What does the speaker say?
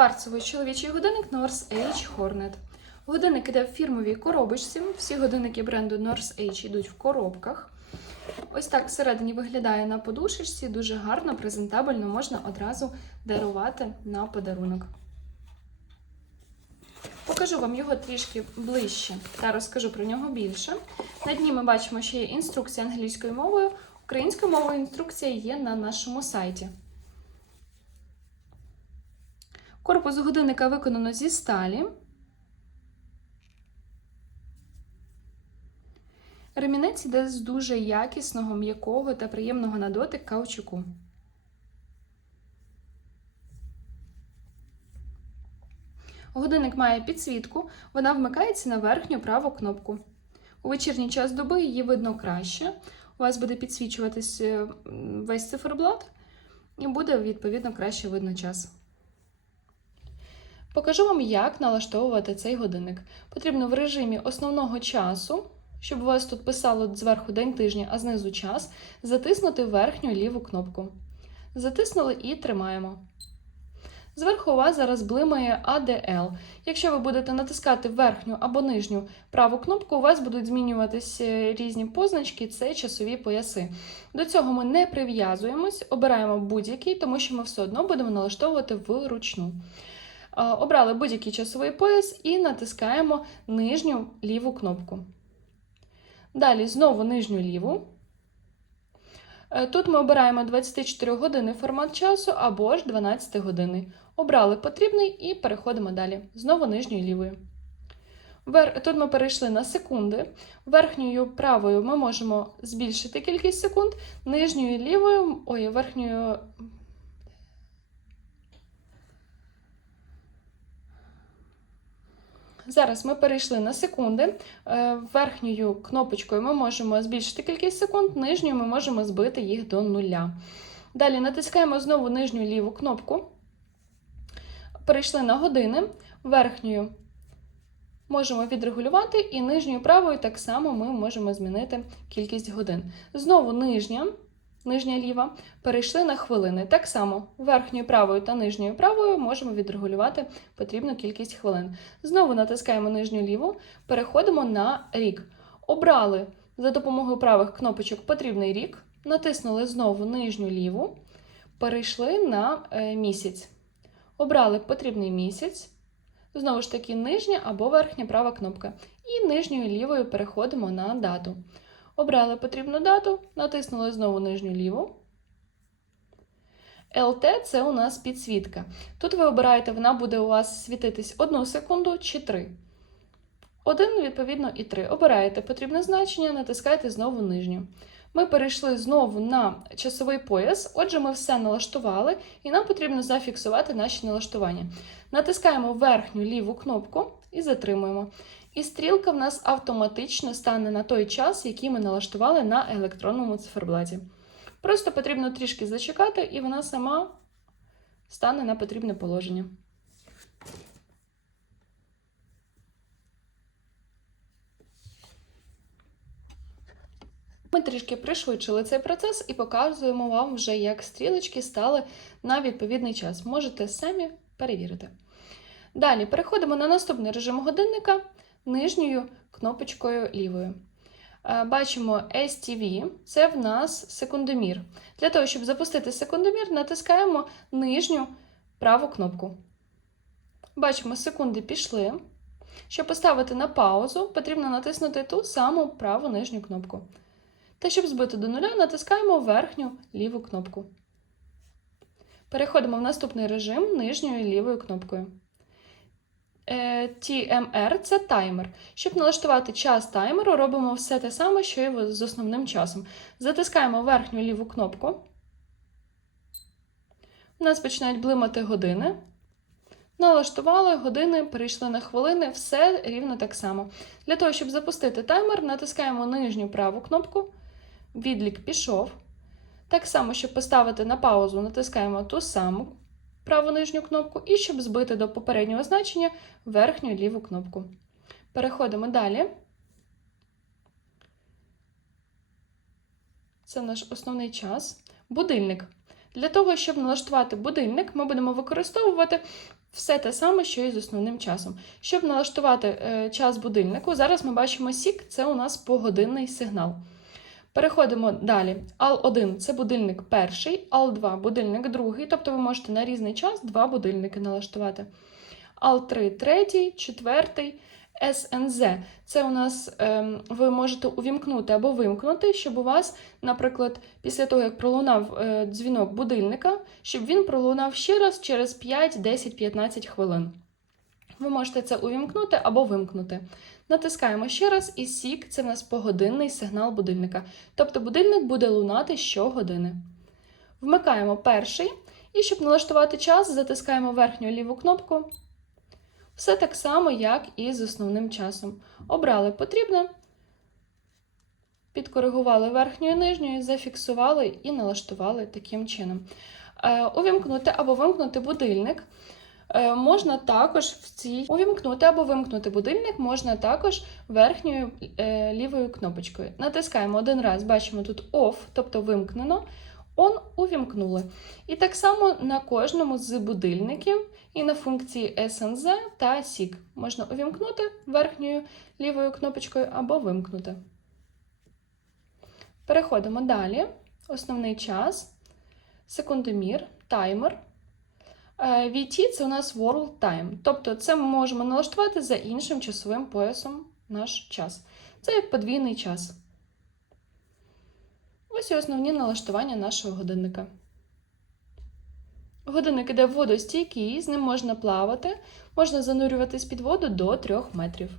Кварцевий чоловічий годинник North Age Hornet. Годинник іде в фірмовій коробочці. Всі годинники бренду North Age йдуть в коробках. Ось так всередині виглядає на подушечці, дуже гарно, презентабельно, можна одразу дарувати на подарунок. Покажу вам його трішки ближче та розкажу про нього більше. На дні ми бачимо, що є інструкція англійською мовою. Українською мовою інструкція є на нашому сайті. Корпус годинника виконано зі сталі. Ремінець іде з дуже якісного, м'якого та приємного на дотик каучуку. Годинник має підсвітку, вона вмикається на верхню праву кнопку. У вечірній час доби її видно краще. У вас буде підсвічуватись е, весь циферблат, і буде, відповідно, краще видно час. Покажу вам, як налаштовувати цей годинник. Потрібно в режимі основного часу, щоб у вас тут писало зверху день тижня, а знизу час, затиснути верхню ліву кнопку. Затиснули і тримаємо. Зверху у вас зараз блимає ADL. Якщо ви будете натискати верхню або нижню праву кнопку, у вас будуть змінюватися різні позначки, це часові пояси. До цього ми не прив'язуємось, обираємо будь-який, тому що ми все одно будемо налаштовувати вручну. Обрали будь-який часовий пояс і натискаємо нижню ліву кнопку. Далі знову нижню ліву. Е, Тут ми обираємо 24 години формат часу або ж 12 години. Обрали потрібний і переходимо далі. Знову нижньою лівою. Тут ми перейшли на секунди. Верхньою правою ми можемо збільшити кількість секунд, нижньою лівою, ой, верхньою. Зараз ми перейшли на секунди. Е, Верхньою кнопочкою ми можемо збільшити кількість секунд, нижньою ми можемо збити їх до нуля. Далі натискаємо знову нижню ліву кнопку. Перейшли на години. Верхньою можемо відрегулювати, і нижньою правою так само ми можемо змінити кількість годин. Знову нижня. Нижня ліва, перейшли на хвилини. Так само верхньою правою та нижньою правою можемо відрегулювати потрібну кількість хвилин. Знову натискаємо нижню ліву, переходимо на рік. Обрали за допомогою правих кнопочок потрібний рік, натиснули знову нижню ліву, перейшли на місяць. Обрали потрібний місяць. Знову ж таки, нижня або верхня права кнопка. І нижньою лівою переходимо на дату. Обрали потрібну дату, натиснули знову нижню ліву. LT це у нас підсвітка. Тут ви обираєте, вона буде у вас світитись 1 секунду чи 3. 1, відповідно, і 3. Обираєте потрібне значення, натискаєте знову нижню. Ми перейшли знову на часовий пояс, отже, ми все налаштували, і нам потрібно зафіксувати наші налаштування. Натискаємо верхню ліву кнопку і затримуємо. І стрілка в нас автоматично стане на той час, який ми налаштували на електронному циферблаті. Просто потрібно трішки зачекати, і вона сама стане на потрібне положення. Ми трішки пришвидшили цей процес і показуємо вам вже, як стрілочки стали на відповідний час. Можете самі перевірити. Далі переходимо на наступний режим годинника нижньою кнопочкою лівою. Бачимо STV, це в нас секундомір. Для того, щоб запустити секундомір, натискаємо нижню праву кнопку. Бачимо, секунди пішли. Щоб поставити на паузу, потрібно натиснути ту саму праву нижню кнопку. Та щоб збити до нуля, натискаємо верхню ліву кнопку. Переходимо в наступний режим нижньою лівою кнопкою. TMR це таймер. Щоб налаштувати час таймеру, робимо все те саме, що і з основним часом. Затискаємо верхню ліву кнопку. У нас починають блимати години. Налаштували години, перейшли на хвилини, все рівно так само. Для того, щоб запустити таймер, натискаємо нижню праву кнопку. Відлік пішов. Так само, щоб поставити на паузу, натискаємо ту саму праву нижню кнопку, і щоб збити до попереднього значення верхню ліву кнопку. Переходимо далі. Це наш основний час. Будильник. Для того, щоб налаштувати будильник, ми будемо використовувати Все те саме, що і з основним часом. Щоб налаштувати е, час будильнику, зараз ми бачимо сік, це у нас погодинний сигнал. Переходимо далі. Ал-1 це будильник перший, Ал-2 будильник другий, тобто ви можете на різний час два будильники налаштувати. Ал-3 третій, четвертий, СНЗ. Це у нас ем, ви можете увімкнути або вимкнути, щоб у вас, наприклад, після того, як пролунав е, дзвінок будильника, щоб він пролунав ще раз через 5, 10, 15 хвилин. Ви можете це увімкнути або вимкнути. Натискаємо ще раз, і сік це в нас погодинний сигнал будильника. Тобто будильник буде лунати щогодини. Вмикаємо перший, і щоб налаштувати час, затискаємо верхню ліву кнопку. Все так само, як і з основним часом. Обрали потрібне, підкоригували верхню і нижню, зафіксували і налаштували таким чином. Е, увімкнути або вимкнути будильник. Е, Можна також в цій увімкнути або вимкнути будильник можна також верхньою е, лівою кнопочкою. Натискаємо один раз, бачимо тут OFF, тобто вимкнено, ON увімкнули. І так само на кожному з будильників і на функції SNZ та SIG можна увімкнути верхньою лівою кнопочкою або вимкнути. Переходимо далі. Основний час, секундомір, таймер. Е, VT це у нас World Time. Тобто це ми можемо налаштувати за іншим часовим поясом наш час. Це як подвійний час. Ось і основні налаштування нашого годинника. Годинник іде водостійкий, з ним можна плавати, можна занурюватись під воду до 3 метрів.